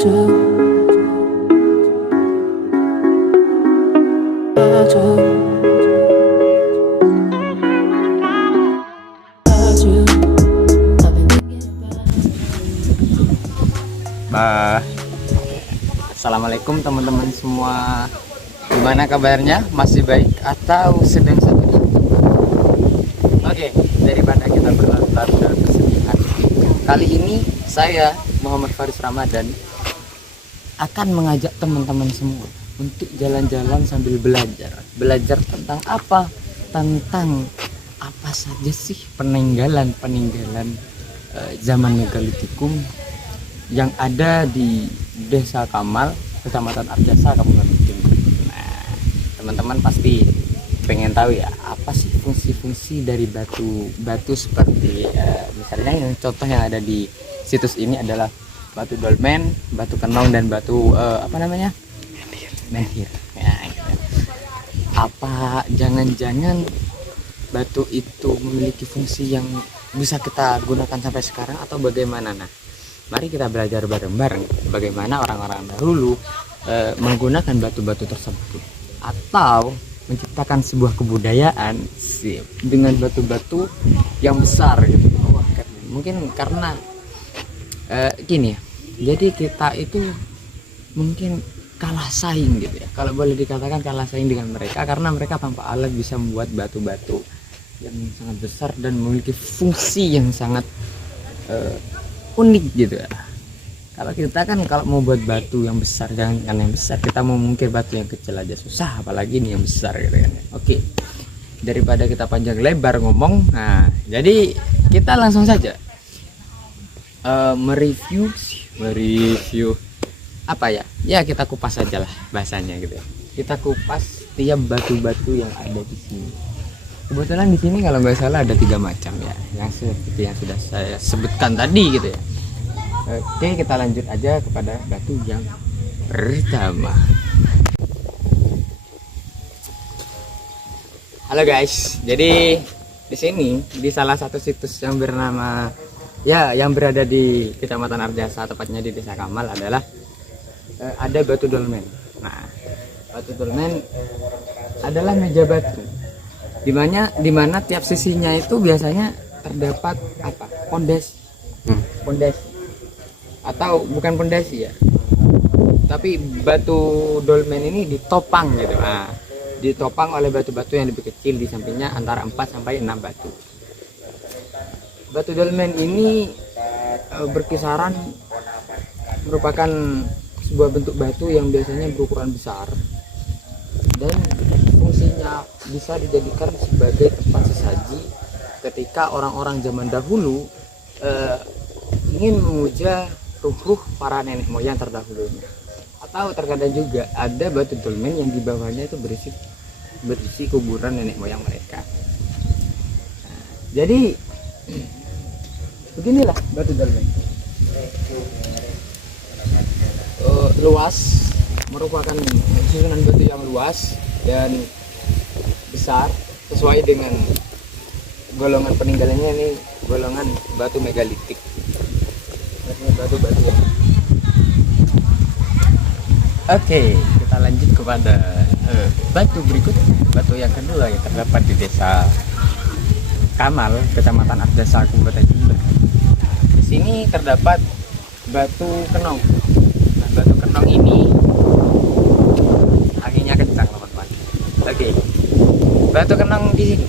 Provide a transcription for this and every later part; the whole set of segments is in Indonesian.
Assalamualaikum teman-teman semua, gimana kabarnya? Masih baik atau sedang sakit? Oke, daripada kita berlarut-larut dalam kesedihan, kali ini saya Muhammad Faris Ramadan akan mengajak teman-teman semua untuk jalan-jalan sambil belajar tentang apa? Tentang apa saja sih peninggalan zaman megalitikum yang ada di Desa Kamal, Kecamatan Arjasa, Kabupaten Jember. Nah, teman-teman pasti pengen tahu ya, apa sih fungsi-fungsi dari batu seperti misalnya yang contoh yang ada di situs ini adalah batu dolmen, batu kenong, dan batu menhir. Ya, gitu. Apa jangan-jangan batu itu memiliki fungsi yang bisa kita gunakan sampai sekarang atau bagaimana? Nah, mari kita belajar bareng-bareng bagaimana orang-orang dahulu menggunakan batu-batu tersebut atau menciptakan sebuah kebudayaan dengan batu-batu yang besar gitu. Mungkin karena gini ya, jadi kita itu mungkin kalah saing gitu ya, kalau boleh dikatakan kalah saing dengan mereka, karena mereka tanpa alat bisa membuat batu-batu yang sangat besar dan memiliki fungsi yang sangat unik gitu ya. Kalau kita kan kalau mau buat batu yang besar, jangan yang besar, kita mau mengukir batu yang kecil aja susah, apalagi ini yang besar gitu kan. Oke, daripada kita panjang lebar ngomong, nah jadi kita langsung saja mereview apa ya, kita kupas saja lah bahasanya gitu ya. Kita kupas tiap batu-batu yang ada di sini. Kebetulan di sini kalau nggak salah ada 3 macam ya, yang seperti yang sudah saya sebutkan tadi gitu ya. Oke, kita lanjut aja kepada batu yang pertama. Halo guys, jadi di sini di salah satu situs yang bernama yang berada di Kecamatan Arjasa, tepatnya di Desa Kamal, adalah ada batu dolmen. Nah, batu dolmen adalah meja batu dimana tiap sisinya itu biasanya terdapat pondasi atau bukan pondasi ya, tapi batu dolmen ini ditopang gitu. Nah, ditopang oleh batu-batu yang lebih kecil di sampingnya, antara 4 sampai 6 batu. Batu dolmen ini berkisaran merupakan sebuah bentuk batu yang biasanya berukuran besar dan fungsinya bisa dijadikan sebagai tempat sesaji ketika orang-orang zaman dahulu ingin memuja ruh para nenek moyang terdahulunya. Atau terkadang juga ada batu dolmen yang di bawahnya itu berisi kuburan nenek moyang mereka. Nah, jadi beginilah batu dolmen. Luas, merupakan susunan batu yang luas dan besar sesuai dengan golongan peninggalannya. Ini golongan batu megalitik, batu-batu ya. Oke, kita lanjut kepada batu berikut, batu yang kedua yang terdapat di Desa Kamal, Kecamatan Arjasa, Kabupaten Jember. Di sini terdapat batu kenong. Nah, batu kenong ini anginnya kencang teman-teman. Oke, batu kenong di sini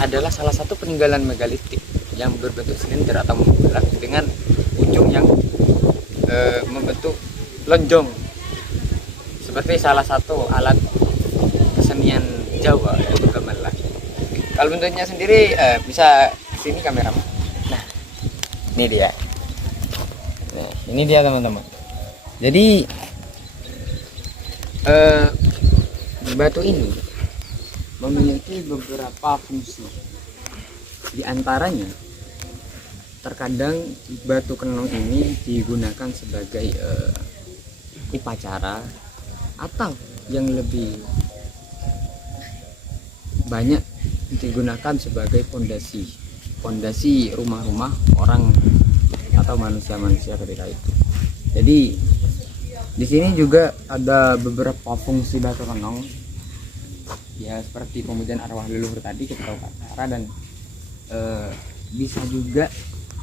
adalah salah satu peninggalan megalitik yang berbentuk silinder atau membulat dengan ujung yang membentuk lonjong, seperti salah satu alat kesenian Jawa, yaitu gamelan. Kalau bentuknya sendiri bisa sini kameramen. Nah, ini dia. Nah, ini dia teman-teman. Jadi batu ini memiliki beberapa fungsi. Di antaranya, terkadang batu kenong ini digunakan sebagai upacara, atau yang lebih banyak digunakan sebagai pondasi rumah-rumah orang atau manusia-manusia ketika itu. Jadi Di sini juga ada beberapa fungsi batu kenong, ya seperti pemujaan arwah leluhur tadi kita tahu Kak, dan bisa juga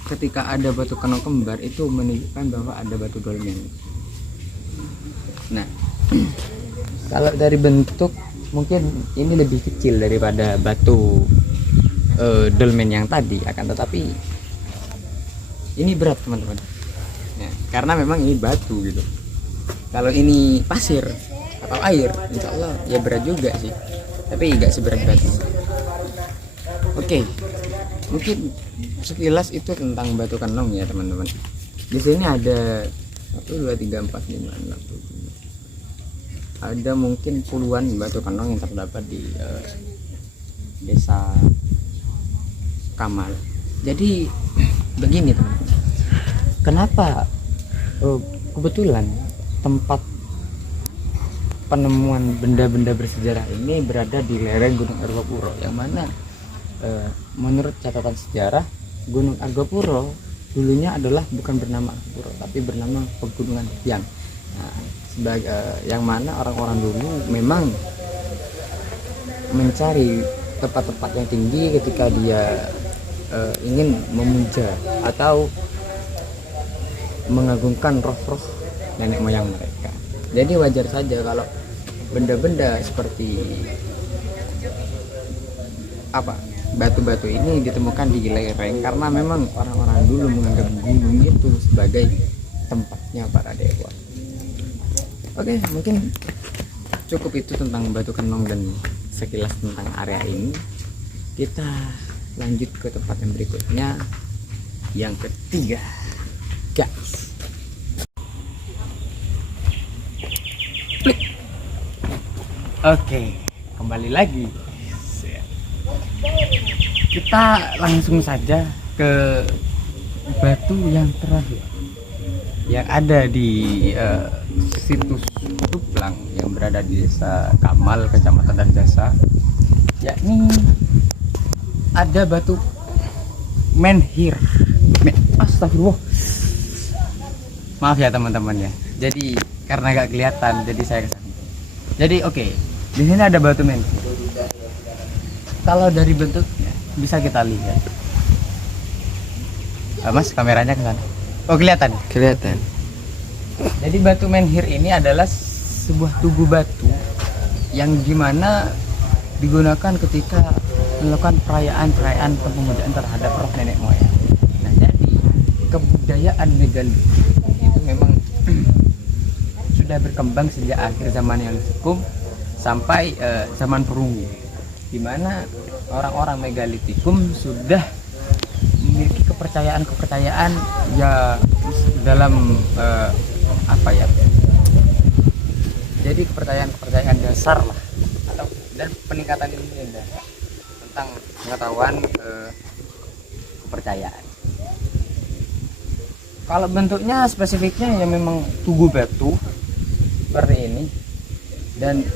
ketika ada batu kenong kembar itu menunjukkan bahwa ada batu dolmen. Nah, kalau dari bentuk mungkin ini lebih kecil daripada batu dolmen yang tadi, akan tetapi ini berat teman-teman. Nah, karena memang ini batu gitu. Kalau ini pasir atau air, insya Allah ya berat juga sih, tapi nggak seberat batu. Oke, mungkin sekilas itu tentang batu kenong ya teman-teman. Di sini ada 1, 2, 3, 4, 5, 6, 7. Ada mungkin puluhan batu kenong yang terdapat di desa Kamal. Jadi begini teman-teman, kenapa kebetulan tempat penemuan benda-benda bersejarah ini berada di lereng Gunung Argopuro, yang mana menurut catatan sejarah Gunung Argopuro dulunya adalah bukan bernama Argopuro tapi bernama Pegunungan Hyang. Nah, sebagai yang mana orang-orang dulu memang mencari tempat-tempat yang tinggi ketika dia ingin memuja atau mengagungkan roh-roh nenek moyang mereka. Jadi wajar saja kalau benda-benda seperti batu-batu ini ditemukan di lereng, karena memang orang-orang dulu menganggap gunung itu sebagai tempatnya para dewa. Oke, mungkin cukup itu tentang batu kenong dan sekilas tentang area ini. Kita lanjut ke tempat yang berikutnya, yang ketiga, guys. Oke, kembali lagi. Kita langsung saja ke batu yang terakhir yang ada di situs Duplang yang berada di desa Kamal, kecamatan Danjasa, yakni ada batu menhir. Astagfirullah, maaf ya teman-teman ya, jadi karena gak kelihatan jadi saya kesana. Jadi oke, di sini ada batu menhir. Kalau dari bentuknya bisa kita lihat, Mas kameranya ke sana. Oh, kelihatan? Kelihatan. Jadi batu menhir ini adalah sebuah tugu batu yang dimana digunakan ketika melakukan perayaan pemujaan terhadap roh nenek moyang. Nah, jadi kebudayaan megalitik itu memang sudah berkembang sejak akhir zaman Neolitikum sampai zaman perunggu, di mana orang-orang megalitikum sudah memiliki kepercayaan ya dalam jadi kepercayaan dasar lah, atau dan peningkatan ilmu yang dasar tentang pengetahuan kepercayaan. Kalau bentuknya spesifiknya ya memang tugu batu seperti ini, dan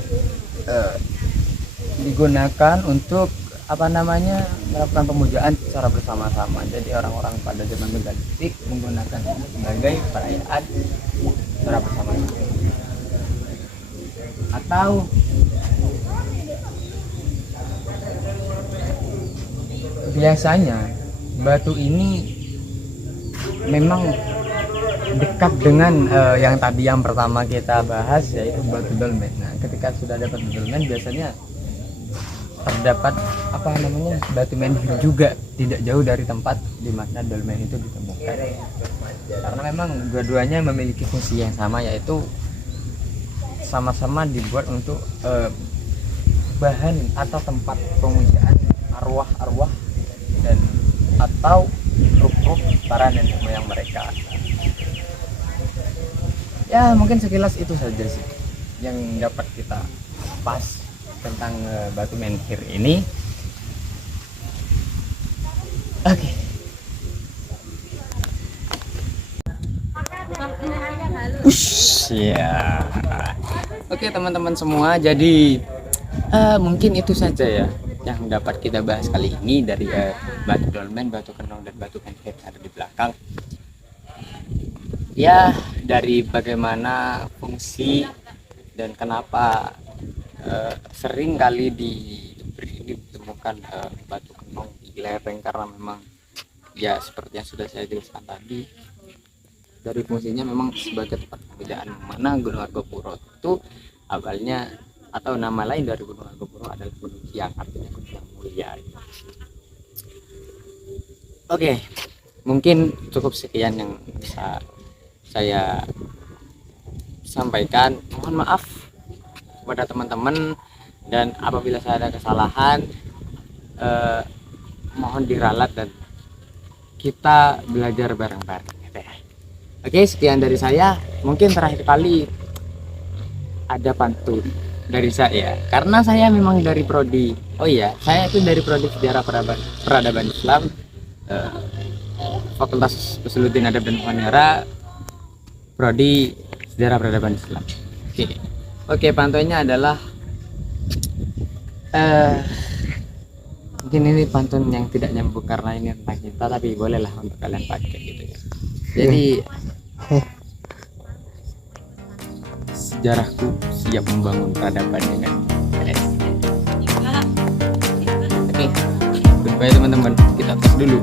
digunakan untuk melakukan pemujaan secara bersama-sama. Jadi orang-orang pada zaman megalitik menggunakan ini sebagai perayaan secara bersama-sama. Atau biasanya batu ini memang dekat dengan yang tadi yang pertama kita bahas, yaitu batu dolmen. Nah, ketika sudah dapat dolmen biasanya terdapat batu menhir juga tidak jauh dari tempat di mana dolmen itu ditemukan, karena memang dua-duanya memiliki fungsi yang sama, yaitu sama-sama dibuat untuk bahan atau tempat pemujaan arwah-arwah dan atau ruh-ruh para nenek moyang mereka. Ya, mungkin sekilas itu saja sih yang dapat kita pas tentang batu menhir ini. Oke. Ya. Oke teman-teman semua, jadi mungkin itu saja ya yang dapat kita bahas kali ini dari batu dolmen, batu kenong, dan batu menhir ada di belakang. ya dari bagaimana fungsi dan kenapa sering kali di Jepri ini ditemukan batu kenong di lereng, karena memang ya seperti yang sudah saya jelaskan tadi, dari fungsinya memang sebagai tempat pemujaan, mana Gunung Argopuro itu awalnya atau nama lain dari Gunung Argopuro adalah Gunung Hyang, artinya gunung yang mulia. Oke, mungkin cukup sekian yang bisa saya sampaikan. Mohon maaf kepada teman-teman, dan apabila saya ada kesalahan mohon diralat dan kita belajar bareng-bareng gitu ya. Oke, sekian dari saya. Mungkin terakhir kali ada pantun dari saya, karena saya memang dari prodi, oh iya, saya itu dari prodi sejarah peradaban Islam, Fakultas Usuluddin Adab dan Humanera, prodi sejarah peradaban Islam. Oke, pantunnya adalah mungkin ini pantun yang tidak nyambung karena ini tentang cinta, tapi bolehlah untuk kalian pakai gitu ya. Jadi sejarahku siap membangun peradaban ya kan. Oke, goodbye teman-teman, kita tes dulu.